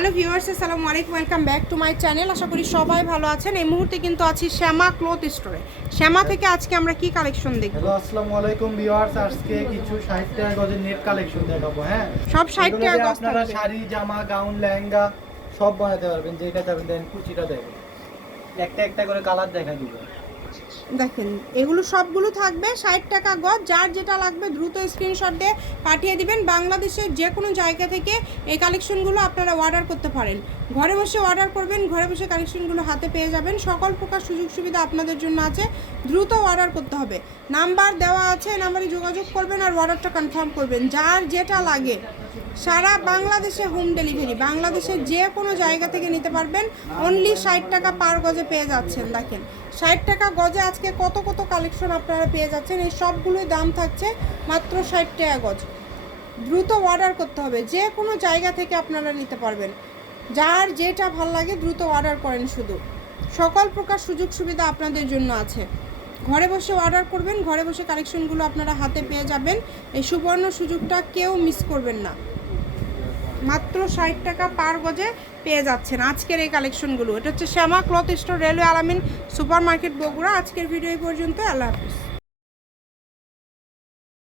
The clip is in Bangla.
হ্যালো ভিউয়ার্স আসসালামু আলাইকুম welcome back to my channel আশা করি সবাই ভালো আছেন। এই মুহূর্তে কিন্তু আছি শ্যামা ক্লথ স্টোরে। শ্যামা থেকে আজকে আমরা কি কালেকশন দেখব? হ্যালো আসসালামু আলাইকুম ভিউয়ার্স আজকে কিছু 60 টাকা গজের নেট কালেকশন দেখাবো হ্যাঁ? সব 60 এগুলো টাকা গজ আপনারা শাড়ি জামা গাউন লেহেঙ্গা সব বানাতে পারবেন। যেটা চাবেন দেন কুচিটা দেখেন একটা একটা করে কালার দেখা দিব। দেখেন, এগুলো সবগুলো থাকবে, ষাট টাকা গজ, যার যেটা লাগবে দ্রুত স্ক্রিনশট দিয়ে পাঠিয়ে দিবেন। বাংলাদেশের যে কোনো জায়গা থেকে এই কালেকশনগুলো আপনারা অর্ডার করতে পারেন। ঘরে বসে অর্ডার করবেন, ঘরে বসে কালেকশনগুলো হাতে পেয়ে যাবেন। সকল প্রকার সুযোগ সুবিধা আপনাদের জন্য আছে। দ্রুত অর্ডার করতে হবে। নাম্বার দেওয়া আছে নাম্বারে যোগাযোগ করবেন আর অর্ডারটা কনফার্ম করবেন। যার যেটা লাগে সারা বাংলাদেশে হোম ডেলিভারি বাংলাদেশের যে কোনো জায়গা থেকে নিতে পারবেন। অনলি ষাট টাকা পার গজে পেয়ে যাচ্ছেন, দেখেন। ষাট টাকা গজে আজকে কত কত কালেকশন আপনারা পেয়ে যাচ্ছেন? এই সবগুলোই দাম থাকছে মাত্র ষাট টাকা গজ। দ্রুত অর্ডার করতে হবে। যে কোনো জায়গা থেকে আপনারা নিতে পারবেন। যার যেটা ভালো লাগে দ্রুত অর্ডার করেন শুধু। সকল প্রকার সুযোগ সুবিধা আপনাদের জন্য আছে। ঘরে বসে অর্ডার করবেন, ঘরে বসে কালেকশনগুলো আপনারা হাতে পেয়ে যাবেন। এই সুবর্ণ সুযোগটা কেউ মিস করবেন না। মাত্র ষাট টাকা পার গজে পেয়ে যাচ্ছেন আজকের এই কালেকশনগুলো। এটা হচ্ছে Shyama cloth store railway Alamin super market Bogura. আজকের ভিডিও এই পর্যন্ত আল্লাহ হাফিজ।